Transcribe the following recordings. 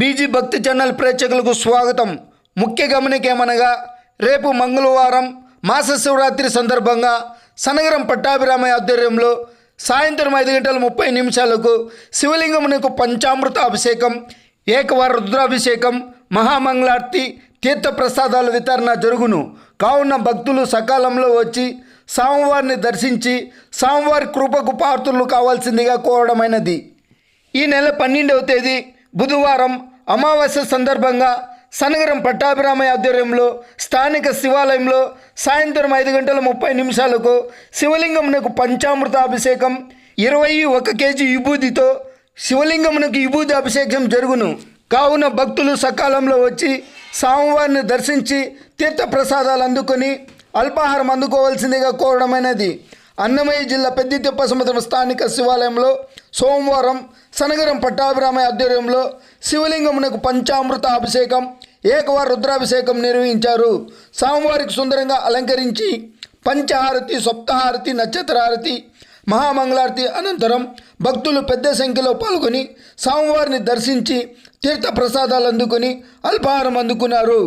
BG భక్తి channel ప్రేక్షకులకు స్వాగతం. ముఖ్య గమనికేమనగా రేపు మంగళవారం మాస శివరాత్రి సందర్భంగా సనగరం పట్టాభిరామయ్య ఆధ్వర్యంలో సాయంత్రం 5:30 శివలింగమునకు పంచామృత అభిషేకం, ఏకవార రుద్రాభిషేకం, మహామంగళార్తి, తీర్థప్రసాదాల వితరణ జరుగును. కావున భక్తులు సకాలంలో వచ్చి స్వామివారిని దర్శించి స్వామివారి కృపకు పాత్రులు కావాల్సిందిగా కోరడమైనది. ఈ నెల 12వ తేదీ బుధవారం అమావాస్య సందర్భంగా సనగరం పట్టాభిరామయ్య ఆధ్వర్యంలో స్థానిక శివాలయంలో సాయంత్రం 5:30 శివలింగమునకు పంచామృత అభిషేకం, 21 కేజీ విభూతితో శివలింగమునకు విభూతి అభిషేకం జరుగును. కావున భక్తులు సకాలంలో వచ్చి స్వామివారిని దర్శించి తీర్థప్రసాదాలు అందుకొని అల్పాహారం అందుకోవాల్సిందిగా కోరడమైనది. అన్నమయ్య జిల్లా పెద్దితిప్ప సముద్రం స్థానిక శివాలయంలో సోమవారం సనగరం పట్టాభిరామయ్య ఆధ్వర్యంలో శివలింగమునకు పంచామృత అభిషేకం, ఏకవార రుద్రాభిషేకం నిర్వహించారు. స్వామివారికి సుందరంగా అలంకరించి పంచహారతి, సప్తహారతి, నక్షత్రహారతి, మహామంగళారతి అనంతరం భక్తులు పెద్ద సంఖ్యలో పాల్గొని స్వామివారిని దర్శించి తీర్థప్రసాదాలు అందుకొని అల్పాహారం అందుకున్నారు.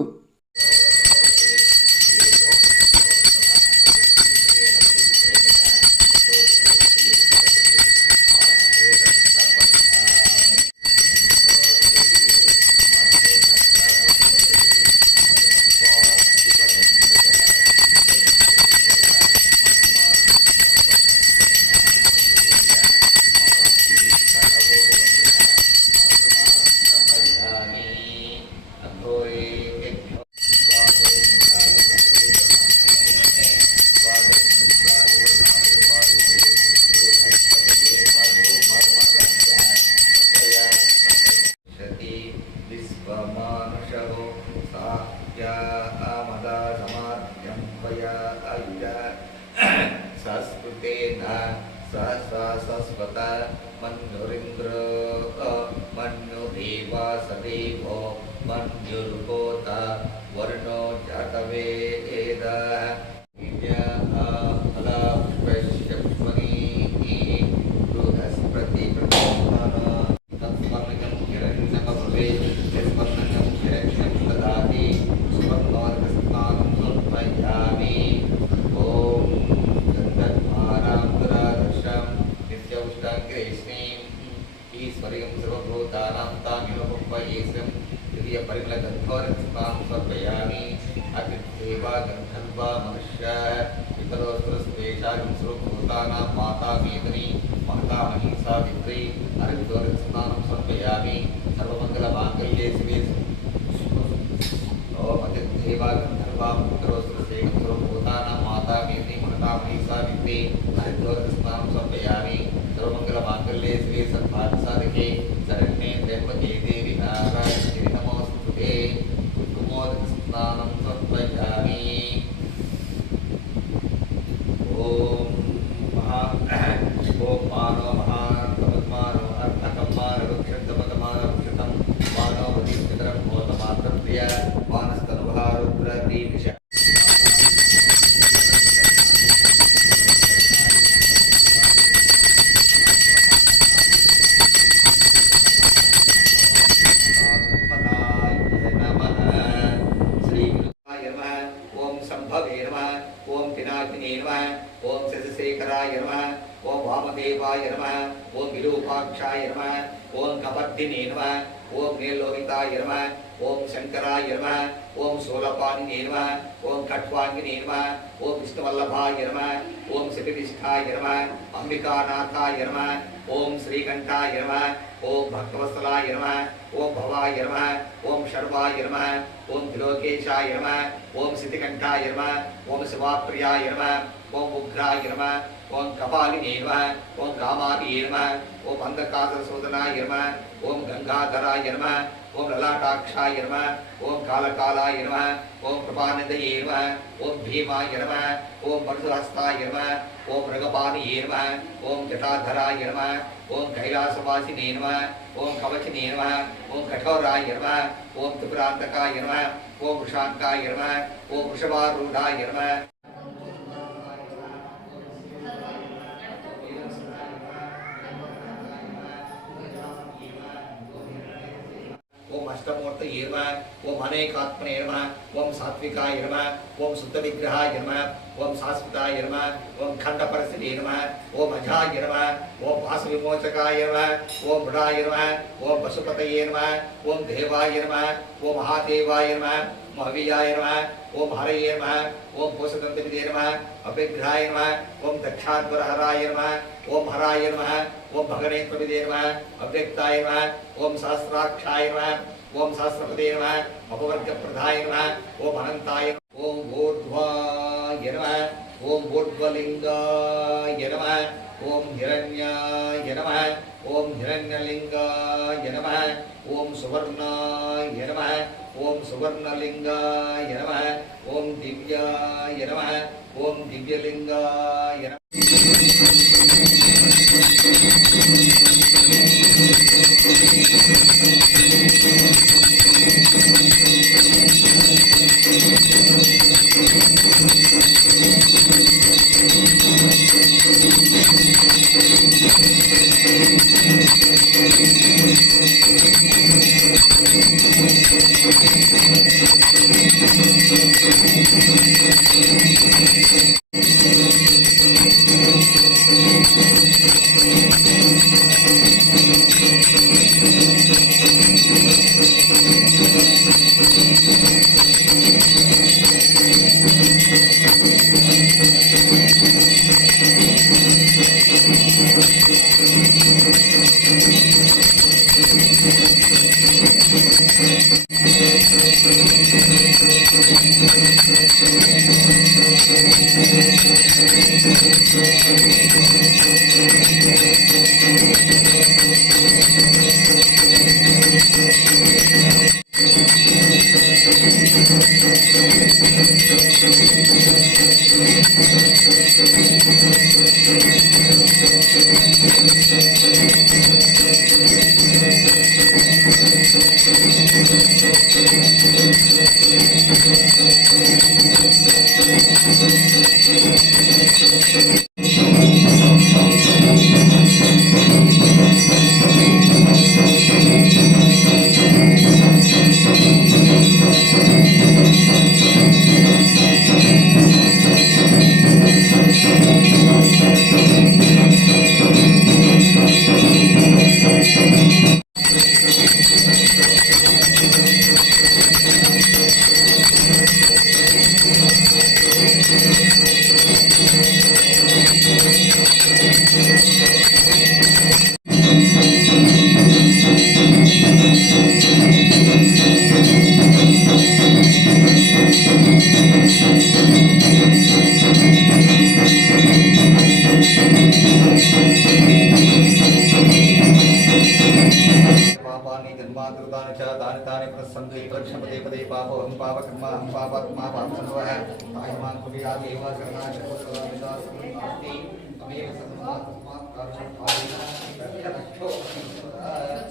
संस्कृतेन सहस्वत मन्युरिन्द्र मन्युदेवा सदेवो मन्युर्होत वर्णो जातवेद ईश्वरीं सर्वभूतानां तामिनोपयेसं दिव्यपरिमलगन्धोरस्मां समर्पयामि. अतिदेवा गन्धर्वा मनुष्याः पितरोस्तेषां सर्वभूतानां माता मेदिनी महता महिषा विद्री अरिन्दोरस्नानं समर्पयामि. सर्वमङ्गलमाङ्गल्ये शिवे ओम अतिदेवा गन्धर्वा पितरोस्तेषां सर्वभूतानां माता मेदिनी महता महिषा विद्री अरिन्दोरस्नानं समर्पयामि. सर्वमङ्गलमाङ्गल्ये शिवे सर्वार्थसाधके शरण्ये त्र्यम्बके देवी नारायणी नमोस्तुते. कुङ्कुमोदकस्नानं समर्पयामि. ओम मानो महान्तमत्मानो अर्थकम्मानो वृक्षन्तमतमानो वृक्षतं मानो वदीपितरं भूतमात्रप्रिय मानस्तनुभारुद्रदीपिष ओम शशिशेखराय नमः, ओम वामदेवाय नमः, ओम विरूपाक्षाय नमः, ओम कपद्दिने नमः, ओम नीलोहिताय नमः, ओम शंकराय नमः, ओम शूलपाणिने नमः, ओम खट्वांगिने नमः, ओम विष्णुवल्लभाय नमः, ओम सिद्धिष्ठाय नमः, अंबिकानाथाय नमः, ओम श्रीकंठाय नमः, ओम भक्तवत्सलाय नमः, ओम भवाय नमः, ओम शर्वाय नमः, ओम त्रिलोकेशाय नमः, ओम सिद्धिकंठाय नमः, ओम शिवाप्रियाय नमः, ओम उग्राय नमः, ओम कपालिने नमः, ओम रामादिये नमः, ओम अंधकासुरसूदनाय नमः, ओम गंगाधराय नमः, ओम ललाटाक्षाय नमः, ओम कालकालाय नमः, ओम कृपानिधये नमः, ओम भीमाय नमः, ओम परशुहस्ताय नमः, ओम मृगपाणिये नमः, ओम जटाधराय नमः, ओम कैलासवासिने नमः, ओम कवचिने नमः, ओम कठोराय नमः, ओम त्रिपुरान्तकाय नमः, ओम वृषांकाय नमः, ओम वृषभारूढाय नमः. अष्टमूर्तये नमः ओम अनेकात्मने नमः ओम सात्विकाय नमः ओम शुद्धविग्रहाय नमः ओम शाश्वताय नमः ओम खंडपरसिने नमः ओम अजाय नमः ओम वासविमोचकाय नमः ओम मृडाय नमः ओम पशुपतये नमः ओम देवाय नमः ओम महादेवाय नमः महावीयाय नमः ओम हरये नमः ओम पोषदन्तविदे नमः अभिग्रहाय नमः ओम दक्षाध्वरहराय नमः ओम हराय नमः ओम भगनेत्रविदे नमः अव्यक्ताय नमः ओम सहस्राक्षाय नमः ओम सहस्रपदे नमः अपवर्गप्रदाय नमः ओम अनंताय ओम ऊर्ध्वाय नमः ओम ऊर्ध्वलिंगाय नमः ओम हिरण्याय नमः ओम हिरण्यलिंगाय नमः ओम सुवर्णाय नमः ओम सुवर्णलिंगाय नमः ओम दिव्याय नमः ओम दिव्यलिंगाय नमः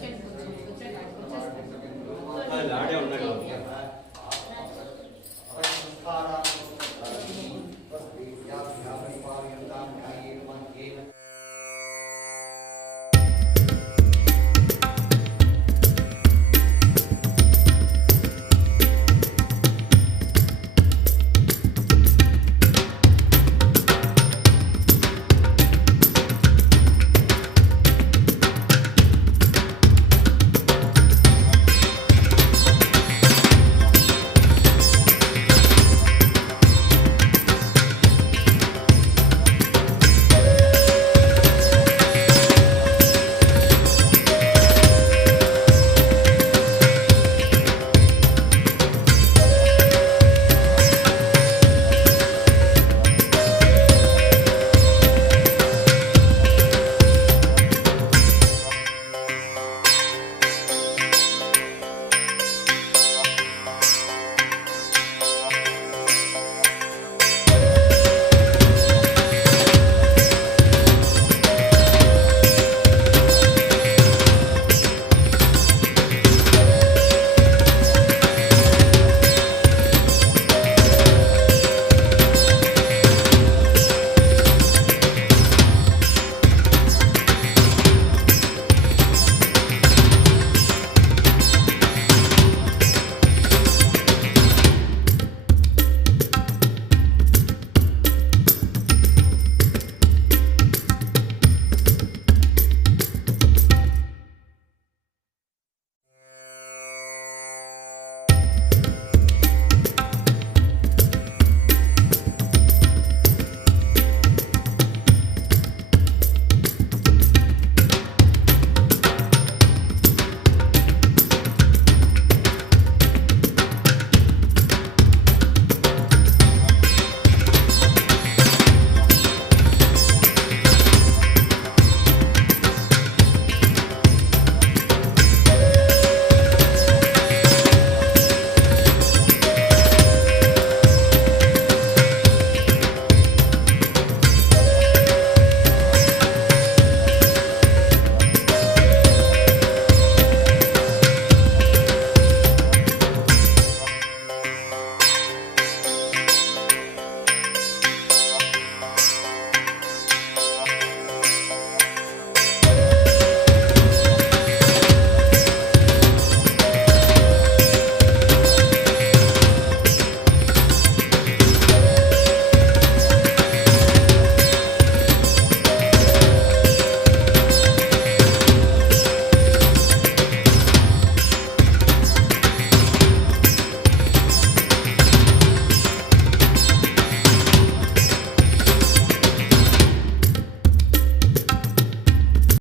Gracias.